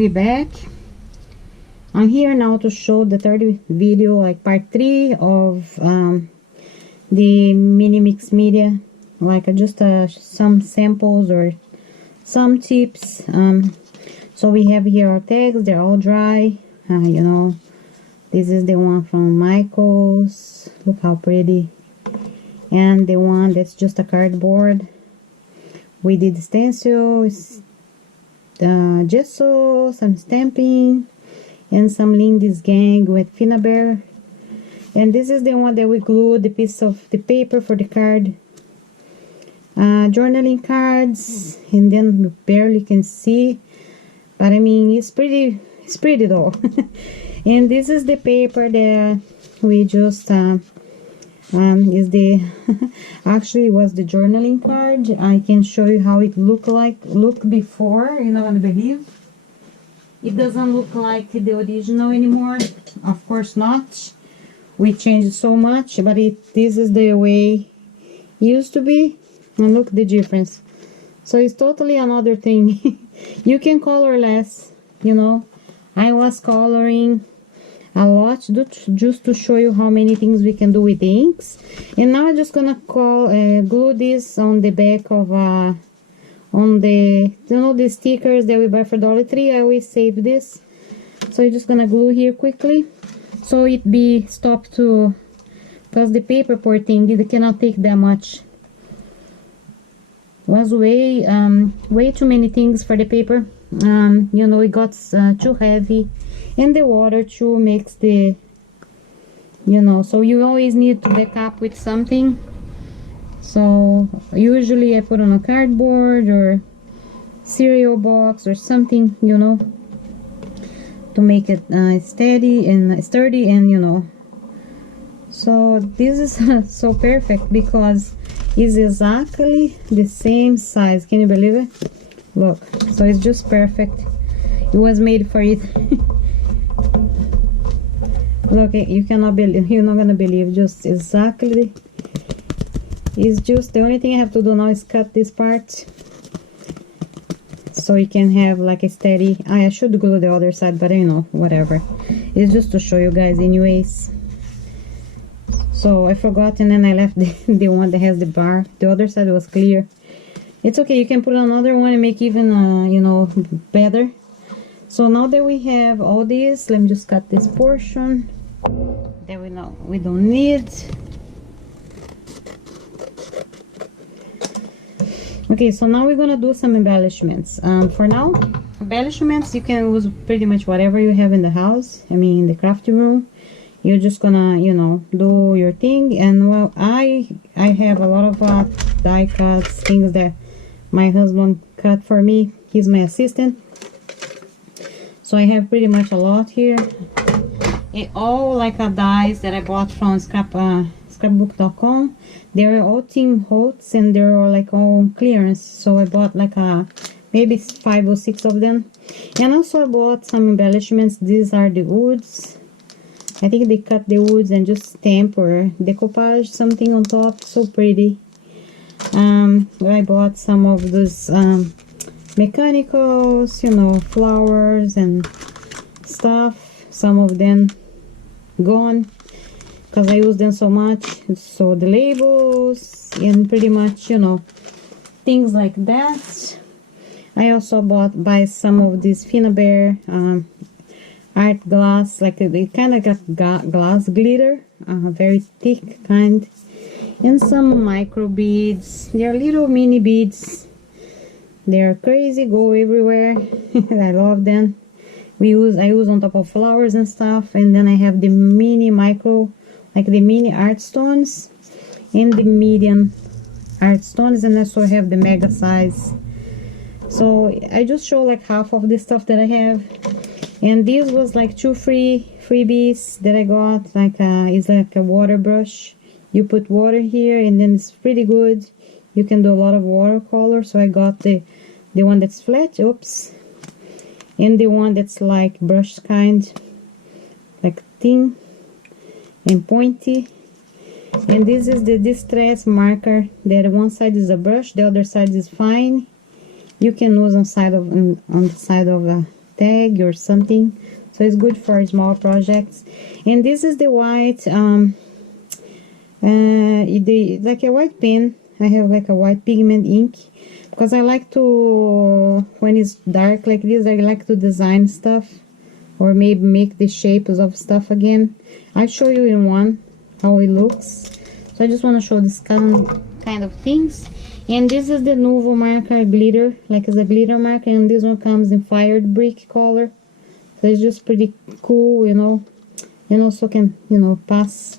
we back. I'm here now to show the third video, like part 3 of the mini mix media, like just some samples or some tips. So we have here our tags, they're all dry. You know, this is the one from Michael's, look how pretty, and the one that's just a cardboard. We did stencils, gesso, some stamping, and some Lindy's Gang with Finnabair. And this is the one that we glued the piece of the paper for the card. Journaling cards, and then you barely can see, but I mean it's pretty though. And this is the paper that we just is the actually was the journaling card. I can show you how it looked before. You're not gonna believe it doesn't look like the original anymore. Of course not, we changed so much, but this is the way it used to be, and look the difference. So it's totally another thing. You can color less, you know. I was coloring a lot just to show you how many things we can do with the inks. And now I'm just gonna glue this on the back of on the, you know, the stickers that we buy for Dollar Tree. I always save this, so you're just gonna glue here quickly so it be stopped to, because the paper, poor thing, it cannot take that much. Was way too many things for the paper. You know, it got too heavy, and the water too makes the, you know, so you always need to back up with something. So usually I put on a cardboard or cereal box or something, you know, to make it steady and sturdy, and you know. So this is so perfect because it's exactly the same size. Can you believe it? Look, so it's just perfect. It was made for it. Look, you cannot believe, you're not gonna believe, just exactly. It's just the only thing I have to do now is cut this part so you can have like a steady. I should glue the other side, but you know, whatever. It's just to show you guys anyways. So I forgot, and then I left the one that has the bar. The other side was clear. It's okay, you can put another one and make even you know, better. So now that we have all this, let me just cut this portion that we don't need. Okay, so now we're gonna do some embellishments. For now, embellishments, you can use pretty much whatever you have in the house. I mean, in the crafting room. You're just gonna, you know, do your thing. And well, I have a lot of die cuts, things that my husband cut for me. He's my assistant, so I have pretty much a lot here. It all like dies that I bought from scrapbook.com. They're all Team Holtz, and they're like all clearance, so I bought like maybe 5 or 6 of them. And also I bought some embellishments. These are the woods. I think they cut the woods and just stamp or decoupage something on top. So pretty. I bought some of those mechanicals, you know, flowers and stuff. Some of them gone because I use them so much. So the labels and pretty much, you know, things like that. I also buy some of this Finnabair art glass, like it kind of got glass glitter, very thick kind, and some micro beads. They're little mini beads. They're crazy, go everywhere. I love them. I use on top of flowers and stuff. And then I have the mini micro, like the mini art stones and the medium art stones, and also I have the mega size. So I just show like half of the stuff that I have. And this was like 2 freebies that I got. Like it's like a water brush. You put water here, and then it's pretty good. You can do a lot of watercolor. So I got the one that's flat, oops, and the one that's like brush kind, like thin and pointy. And this is the distress marker, that one side is a brush, the other side is fine. You can use on the side of tag or something, so it's good for small projects. And this is the white like a white pen. I have like a white pigment ink because I like to, when it's dark like this, I like to design stuff or maybe make the shapes of stuff again. I'll show you in one how it looks. So I just want to show this kind of things. And this is the Nuvo marker glitter, like it's a glitter marker, and this one comes in fired brick color. So it's just pretty cool, you know, and also can, you know, pass.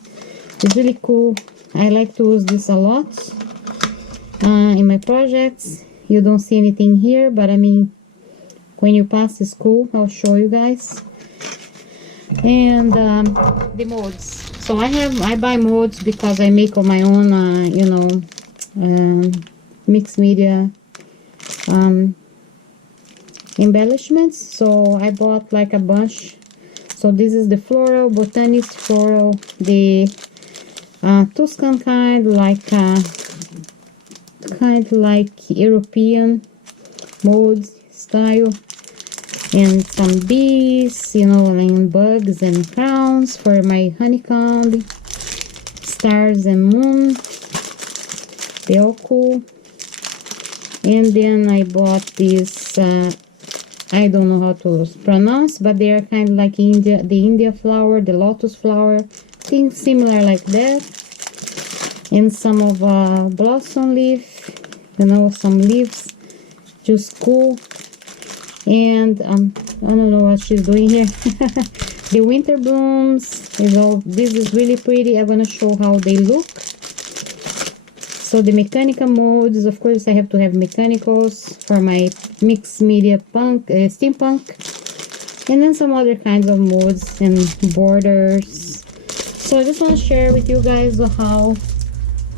It's really cool. I like to use this a lot in my projects. You don't see anything here, but I mean, when you pass, it's cool. I'll show you guys. And the molds. So I buy molds because I make on my own, you know, mixed media embellishments. So I bought like a bunch. So this is the floral, botanist floral, the Tuscan kind like European molds style, and some bees, you know, and bugs and crowns for my honeycomb, stars and moon. They all cool. And then I bought this, I don't know how to pronounce, but they are kind of like the India flower, the lotus flower, things similar like that. And some of blossom leaf, you know, some leaves, just cool. And I don't know what she's doing here. The winter blooms is all. This is really pretty. I'm gonna show how they look. So the mechanical molds, of course, I have to have mechanicals for my mixed media steampunk, and then some other kinds of molds and borders. So I just want to share with you guys how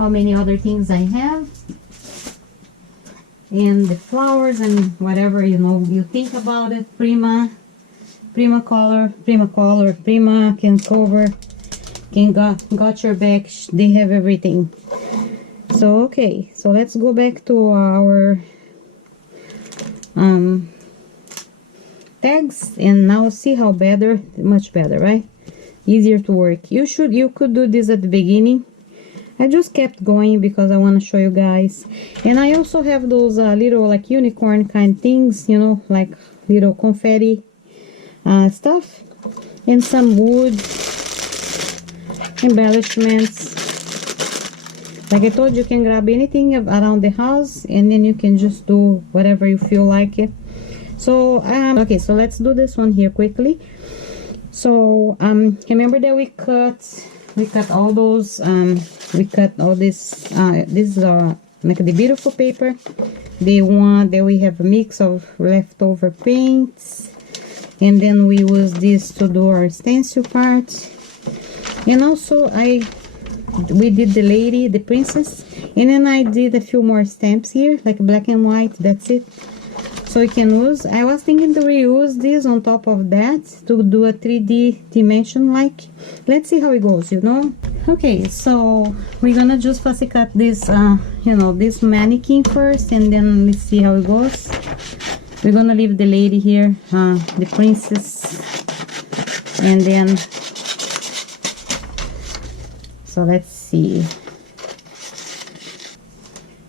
many other things I have, and the flowers and whatever, you know, you think about it. Prima color, can cover, can got your back. They have everything. So okay, so let's go back to our tags, and now see how much better, right? Easier to work. You could do this at the beginning. I just kept going because I want to show you guys. And I also have those little like unicorn kind things, you know, like little confetti stuff, and some wood embellishments. Like I told you, you can grab anything around the house, and then you can just do whatever you feel like it. So okay, so let's do this one here quickly. So remember that we cut all those we cut all this this is like the beautiful paper, the one that we have a mix of leftover paints, and then we use this to do our stencil part. And also we did the lady, the princess, and then I did a few more stamps here, like black and white. That's it. So you can use, I was thinking to reuse this on top of that to do a 3D dimension like. Let's see how it goes, you know. Okay, so we're gonna just fussy cut this you know, this mannequin first, and then let's see how it goes. We're gonna leave the lady here, the princess, and then so let's see.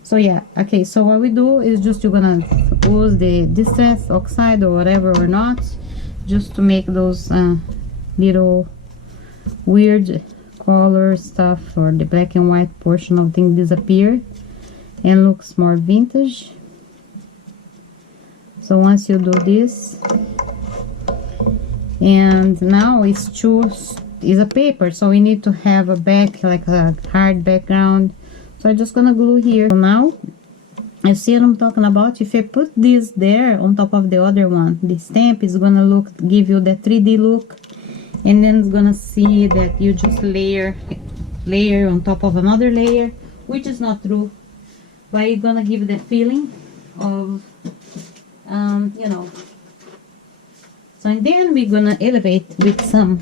So yeah, okay, so what we do is just you're gonna use the distress oxide or whatever or not, just to make those little weird color stuff, or the black and white portion of things disappear and looks more vintage. So once you do this, and now it's a paper, so we need to have a back, like a hard background. So I'm just gonna glue here. So now you see what I'm talking about. If I put this there on top of the other one, the stamp is gonna give you that 3D look, and then it's gonna see that you just layer on top of another layer, which is not true, but you're gonna give that feeling of you know. So and then we're gonna elevate with some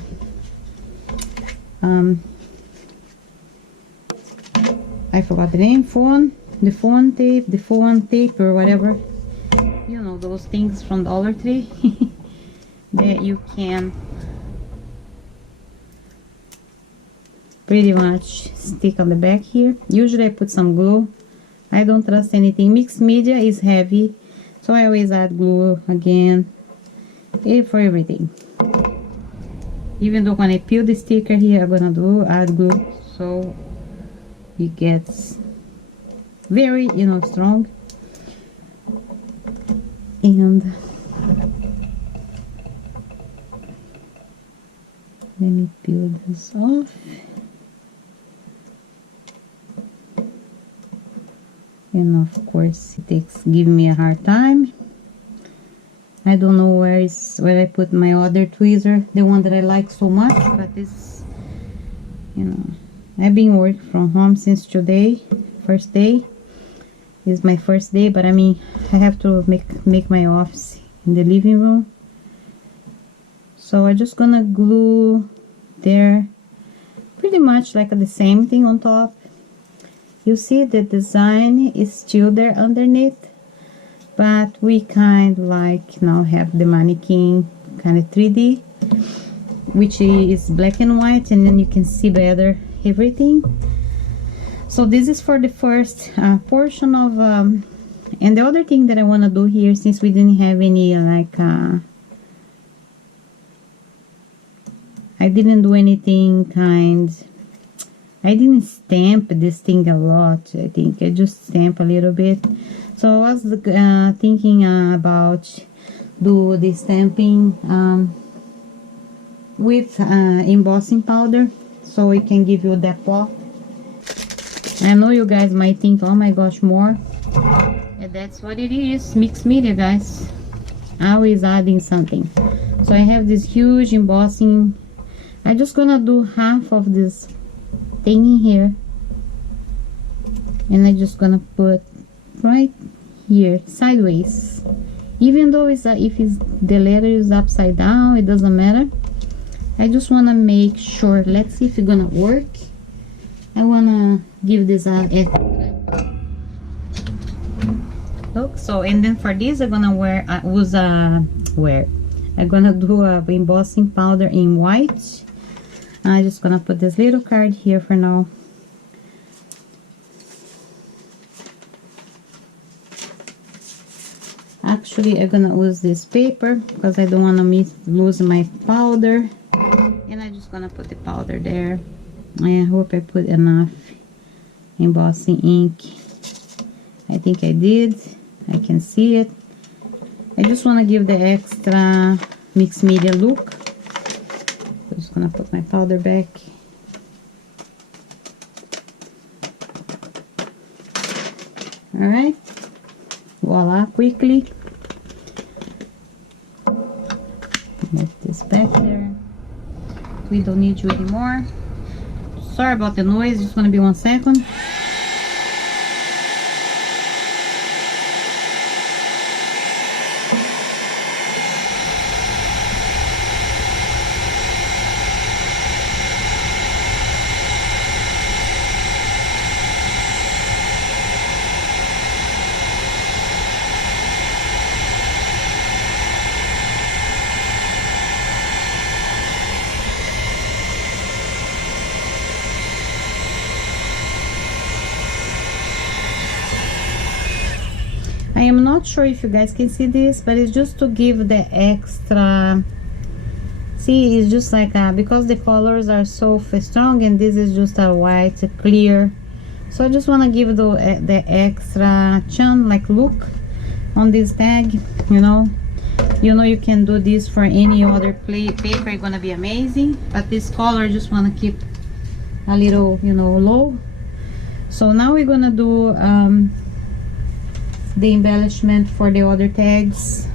I forgot the name, the phone tape or whatever, you know, those things from Dollar Tree. that you can pretty much stick on the back here. Usually I put some glue. I don't trust anything. Mixed media is heavy, so I always add glue again for everything. Even though when I peel the sticker here, I'm gonna add glue so it gets very, you know, strong. And let me peel this off. And of course it giving me a hard time. I don't know where I put my other tweezer, the one that I like so much, but this, you know, I've been working from home since today. First day is my first day, but I mean I have to make my office in the living room. So I'm just gonna glue there pretty much like the same thing on top. You see the design is still there underneath, but we kind of like now have the mannequin kind of 3D, which is black and white, and then you can see better everything. So this is for the first portion of and the other thing that I want to do here, since we didn't have any like I didn't do anything I didn't stamp this thing a lot. I think I just stamp a little bit. So I was thinking about do the stamping with embossing powder, so it can give you that pop. I know you guys might think, oh my gosh, more. And that's what it is, mixed media, guys. Always adding something. So I have this huge embossing. I'm just gonna do half of this thing in here, and I'm just gonna put right here sideways, even though it's if the letter is upside down, it doesn't matter. I just want to make sure. Let's see if it's gonna work. I want to give this a look. So, and then for this I'm gonna I'm gonna do a embossing powder in white. I'm just gonna put this little card here for now. Actually, I'm gonna use this paper because I don't want to lose my powder, and I'm just gonna put the powder there. I hope I put enough embossing ink. I think I did. I can see it. I just want to give the extra mixed media look. I'm just gonna put my powder back. All right, voila, quickly. Move this back there. We don't need you anymore. Sorry about the noise, just gonna be 1 second. I am not sure if you guys can see this, but it's just to give the extra. See, it's just like because the colors are so strong, and this is just a white clear, so I just want to give the extra chun like look on this tag. You know you can do this for any other paper, it's gonna be amazing, but this color I just want to keep a little, you know, low. So now we're gonna do the embellishment for the other tags,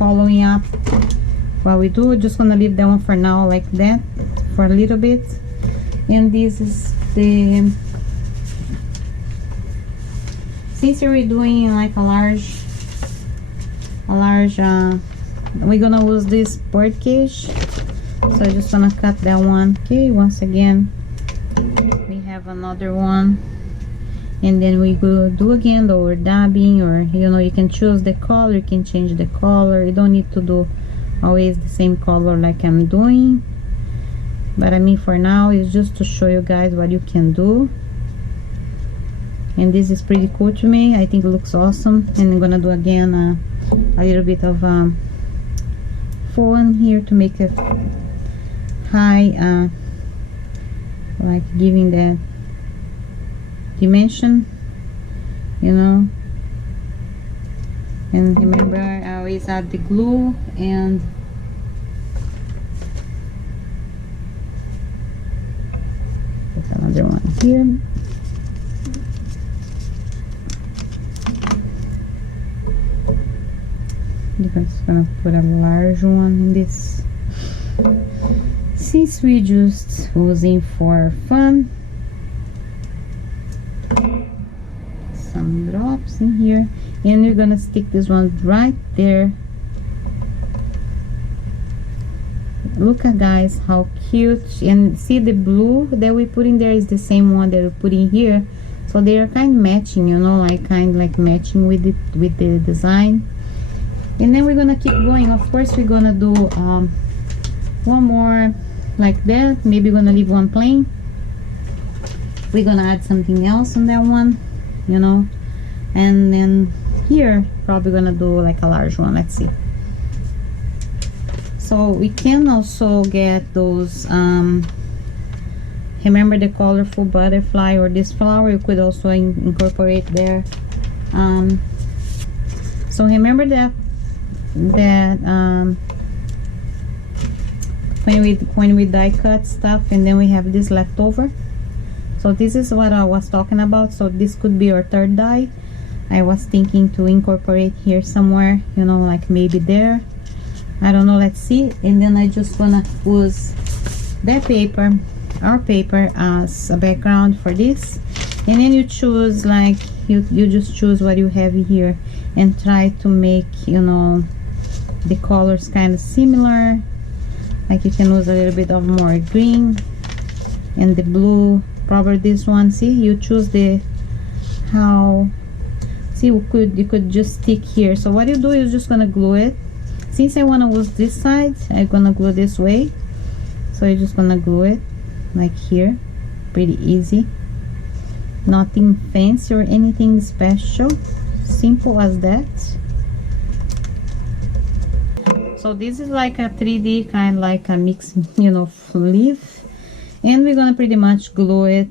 following up what we do. Just gonna leave that one for now like that for a little bit. And this is the, since we're doing like a large we're gonna use this bird cage, so I'm just gonna cut that one. Okay, once again we have another one, and then we go do again the dabbing, or you know, you can choose the color, you can change the color. You don't need to do always the same color like I'm doing, but I mean for now it's just to show you guys what you can do. And this is pretty cool to me. I think it looks awesome. And I'm gonna do again a little bit of font here to make it high, like giving that dimension, you know. And remember, I always add the glue, and put another one here. I'm just gonna put a large one in this, since we just using for fun. Some drops in here, and we're gonna stick this one right there. Look at guys how cute, and see the blue that we put in there is the same one that we put in here, so they are kind of matching, you know, like kind of like matching with the design. And then we're gonna keep going. Of course we're gonna do one more like that. Maybe we're gonna leave one plain. We're gonna add something else on that one, you know. And then here probably gonna do like a large one. Let's see. So we can also get those remember the colorful butterfly or this flower, you could also incorporate there. So remember that when we die cut stuff, and then we have this left over. So this is what I was talking about. So this could be our third die. I was thinking to incorporate here somewhere, you know, like maybe there, I don't know, let's see. And then I just wanna use that paper, our paper, as a background for this. And then you choose, like you just choose what you have here and try to make, you know, the colors kind of similar. Like you can use a little bit of more green and the blue, probably this one. See, you choose the how. See, you could just stick here. So what you do is just gonna glue it. Since I want to use this side, I'm gonna glue this way. So you're just gonna glue it like here. Pretty easy, nothing fancy or anything special, simple as that. So this is like a 3D kind of like a mix, you know, leaf, and we're gonna pretty much glue it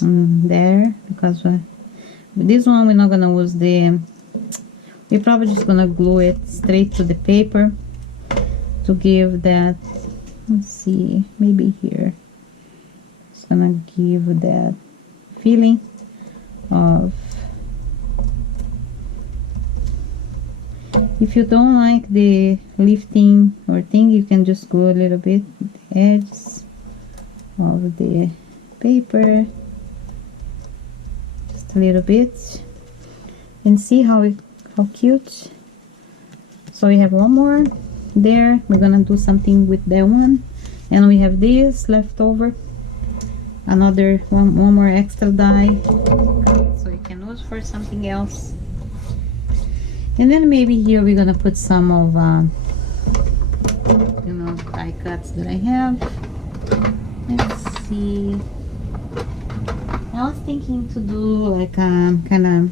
there, because this one we're not gonna use the, we're probably just gonna glue it straight to the paper to give that, let's see, maybe here it's gonna give that feeling of, if you don't like the lifting or thing, you can just glue a little bit the edges of the paper, just a little bit, and see how cute. So we have one more there. We're gonna do something with that one, and we have this left over, another one more extra die, so you can use for something else. And then maybe here we're gonna put some of you know, die cuts that I have. Let's see, I was thinking to do like kind of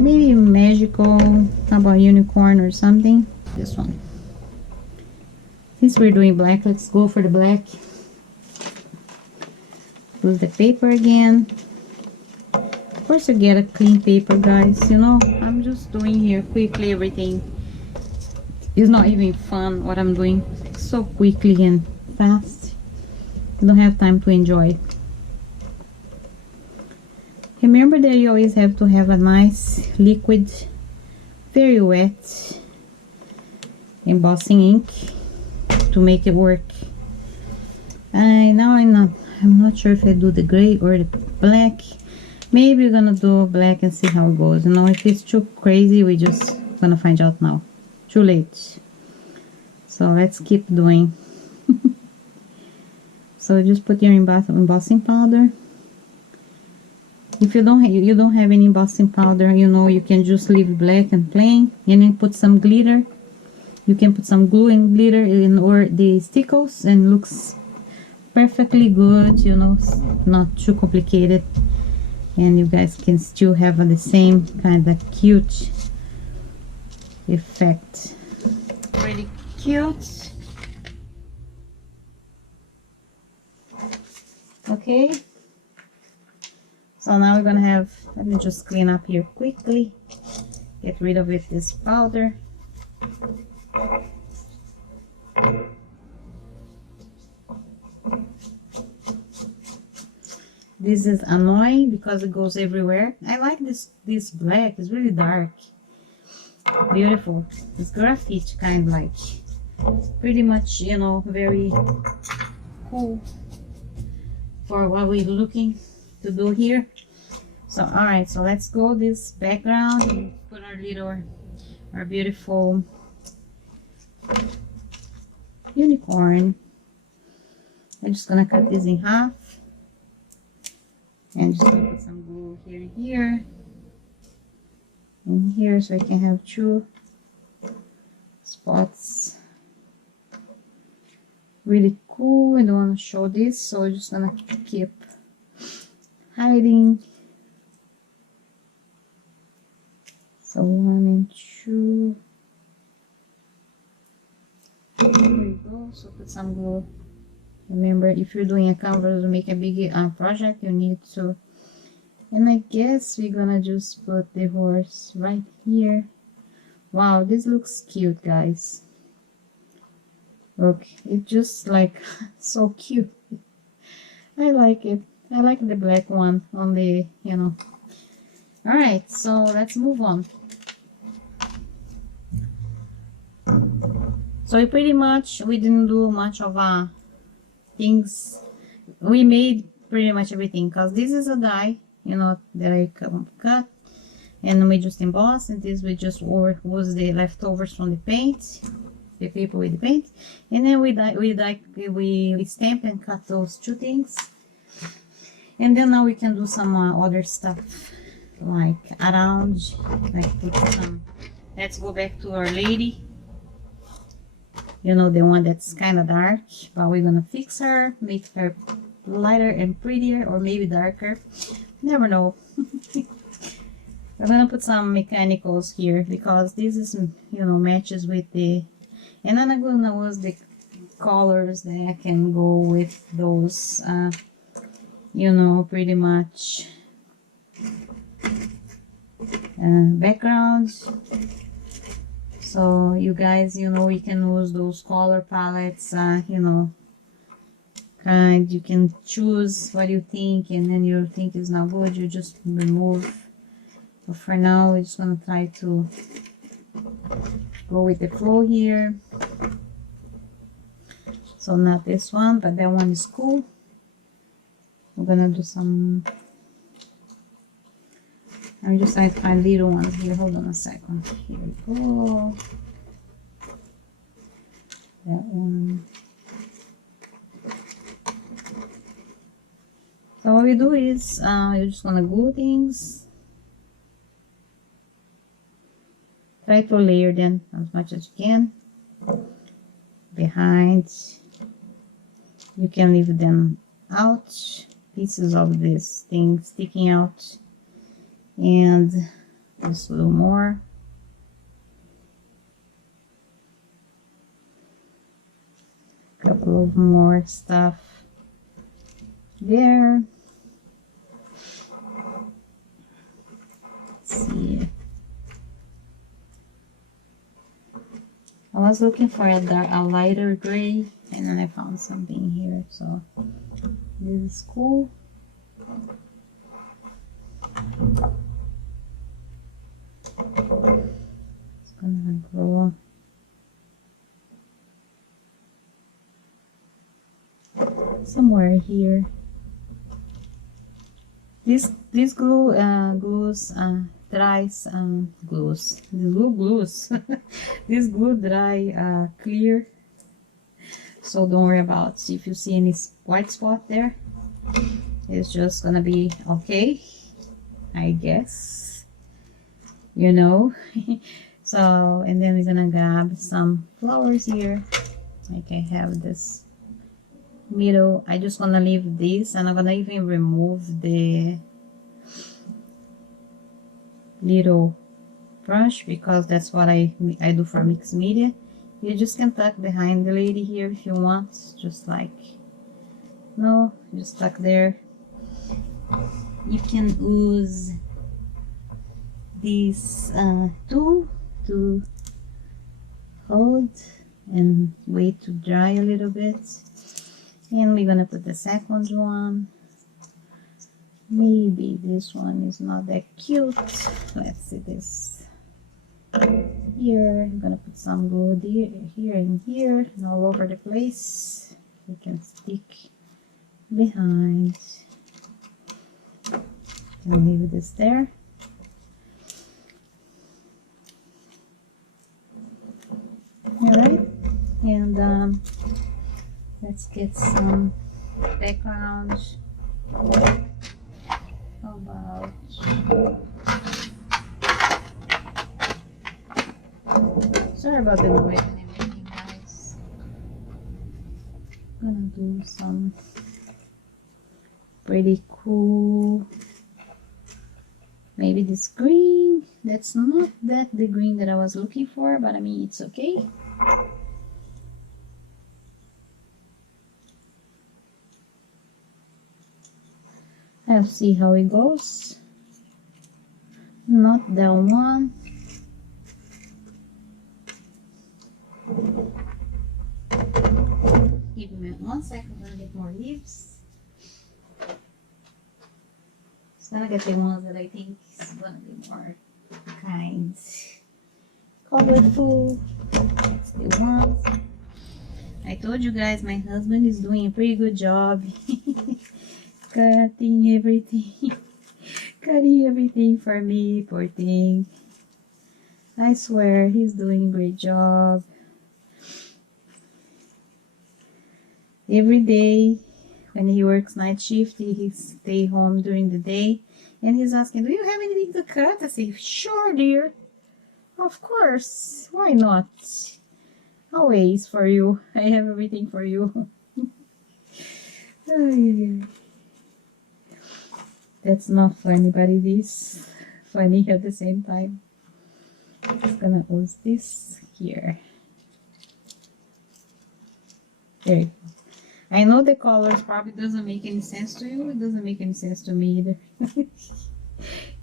maybe magical, how about unicorn or something. This one, since we're doing black, let's go for the black. Use the paper again. Of course you get a clean paper, guys, you know. I'm just doing here quickly everything. It's not even fun what I'm doing, so quickly and fast. You don't have time to enjoy it. Remember that you always have to have a nice liquid, very wet embossing ink to make it work. I'm not sure if I do the gray or the black. Maybe we're gonna do black and see how it goes. You know, if it's too crazy, we just gonna find out now. Too late. So let's keep doing. So just put your embossing powder. If you don't have any embossing powder, you know, you can just leave black and plain, and then put some glitter You can put some glue and glitter in or the stickles and looks perfectly good, you know, not too complicated, and you guys can still have the same kind of cute effect. Pretty cute. Okay, so now we're gonna have, let me just clean up here quickly, get rid of it, this powder. This is annoying because it goes everywhere. I like this black, it's really dark, beautiful. It's graffiti kind of like, pretty much, you know, very cool for what we're looking to do here. So all right, so let's go this background and put our little, our beautiful unicorn. I'm just gonna cut this in half and just gonna put some glue here and here and here, so I can have two spots. Really cool. I don't want to show this, so I'm just gonna keep hiding. So 1 and 2. There we go. So put some glue. Remember, if you're doing a canvas to make a big project, you need to. And I guess we're gonna just put the horse right here. Wow, this looks cute, guys. Look, it just like so cute. I like it. I like the black one on the, you know. All right, so let's move on. So we pretty much, we didn't do much of things. We made pretty much everything, because this is a die, you know, that I cut, and we just emboss, and this we just was the leftovers from the paint, the paper with the paint, and then we stamp and cut those two things, and then now we can do some other stuff like around, like put some. Let's go back to Our Lady. You know, the one that's kind of dark, but we're gonna fix her, make her lighter and prettier, or maybe darker. Never know. We're gonna put some mechanicals here because this is, you know, matches with the, and then I'm gonna use the colors that can go with those, you know, pretty much backgrounds. So you guys, you know, you can use those color palettes, you know, you can choose what you think, and then you think is not good, you just remove. But for now, we're just gonna try to go with the flow here. So not this one, but that one is cool. We're gonna do some, I'm just trying to find little ones here. Hold on a second. Here we go. That one. So what we do is, you're just gonna glue things. Try to layer them as much as you can. Behind. You can leave them out. Pieces of this thing sticking out. And just a little more. Couple of more stuff there. Let's see. I was looking for a lighter gray, and then I found something here. So this is cool. It's gonna go somewhere here. This glue dries glues. This glue dry clear. So don't worry about if you see any white spot there. It's just gonna be okay, I guess, you know. So, and then we're gonna grab some flowers here. Like I have this middle. I just gonna leave this, and I'm gonna even remove the little brush because that's what I do for mixed media. You just can tuck behind the lady here if you want, just like, no, just tuck there. You can use this tool to hold and wait to dry a little bit. And we're gonna put the second one. Maybe this one is not that cute. Let's see this. Here, I'm gonna put some glue here and here and all over the place. We can stick behind. I'll leave this there. Alright, and let's get some background. How about sorry about the noise and everything, guys. I'm gonna do some pretty cool, maybe this green. That's not that the green that I was looking for, but I mean it's okay. I'll see how it goes. Not that one. Give me 1 second, I'm gonna get more leaves. It's gonna get the ones that I think is gonna be more kind, colorful. That's the ones. I told you guys my husband is doing a pretty good job. Cutting everything. Cutting everything for me, poor thing. I swear he's doing a great job. Every day when he works night shift, he stay home during the day, and he's asking, do you have anything to cut? I say, sure dear, of course, why not? Always for you. I have everything for you. That's not funny, but it is funny at the same time. I'm just gonna use this here. There you go. I know the colors probably doesn't make any sense to you. It doesn't make any sense to me either.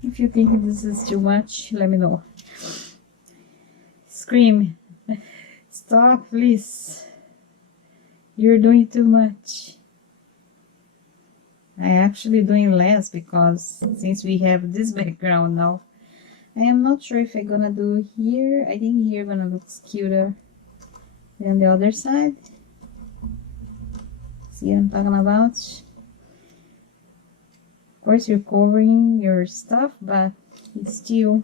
If you think this is too much, let me know. Scream. Stop, please. You're doing too much. I actually doing less because since we have this background now, I am not sure if I'm gonna do here. I think here gonna look cuter than the other side. See what I'm talking about? Of course, you're covering your stuff, but it's still,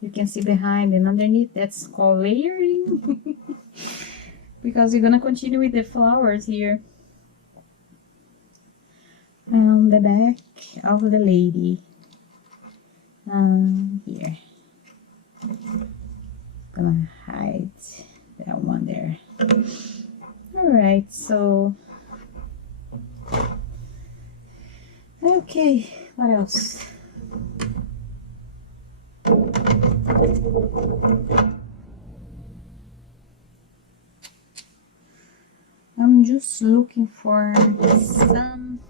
you can see behind and underneath. That's called layering. Because you're gonna continue with the flowers here on the back of the lady. Here. Gonna hide that one there. Alright, so okay, what else? I'm just looking for some.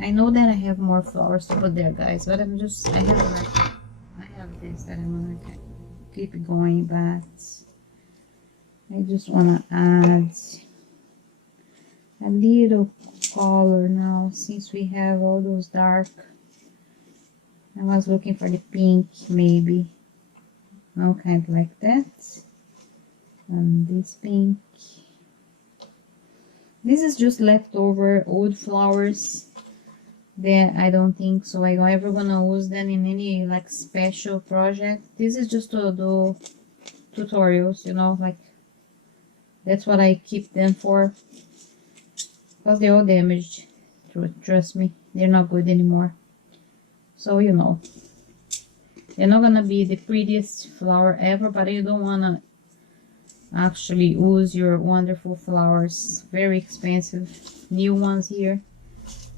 I know that I have more flowers to put there, guys, but I have this that I'm gonna keep going, but I just wanna add a little color now since we have all those dark. I was looking for the pink, maybe. No, kind of like that. And this pink. This is just leftover old flowers that I don't think so I'm ever gonna use them in any like special project. This is just to do tutorials, you know, like that's what I keep them for, because they're all damaged. Trust me, they're not good anymore. So you know, They're not gonna be the prettiest flower ever, but you don't wanna actually use your wonderful flowers. Very expensive new ones here.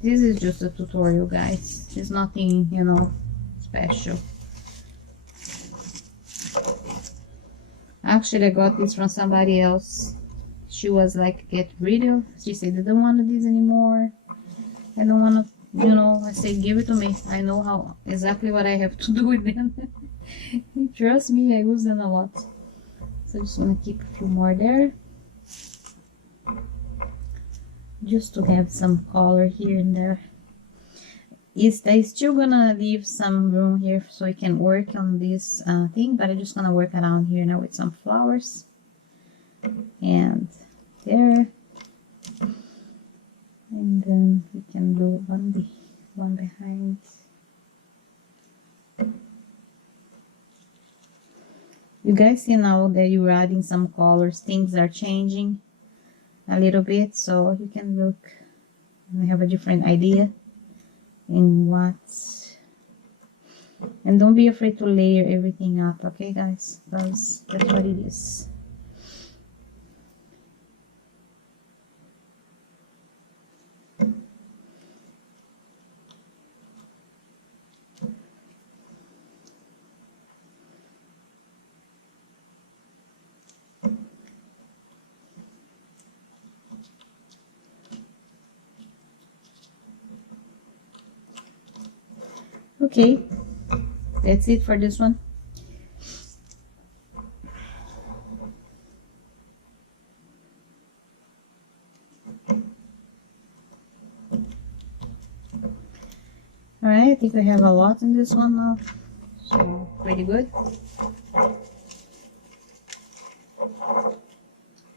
This is just a tutorial, guys. There's nothing, you know, special. Actually, I got this from somebody else. She was like, get rid of. She said, I don't want this anymore. I don't want to, you know. I said, give it to me. I know how exactly what I have to do with them. Trust me, I use them a lot. So I just want to keep a few more there. Just to have some color here and there. I'm still gonna leave some room here so I can work on this thing, but I'm just gonna work around here now with some flowers. And there. And then we can do one behind. You guys see now that you're adding some colors, things are changing a little bit, so you can look and have a different idea in what. And don't be afraid to layer everything up, okay guys, because that's what it is. Okay, that's it for this one. Alright, I think I have a lot in this one now, so pretty good.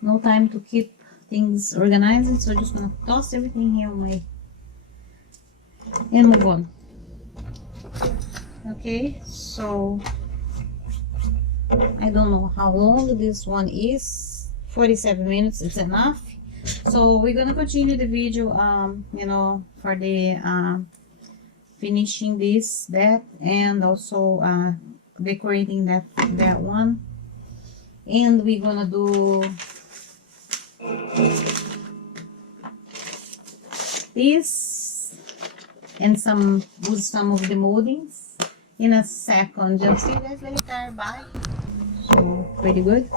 No time to keep things organized, so just gonna toss everything here on my and move on. Okay, so I don't know how long this one is. 47 minutes is enough. So we're gonna continue the video you know, for the finishing that and also decorating that one. And we're gonna do this and use some of the moldings in a second. Just see you guys later. Bye. So pretty good.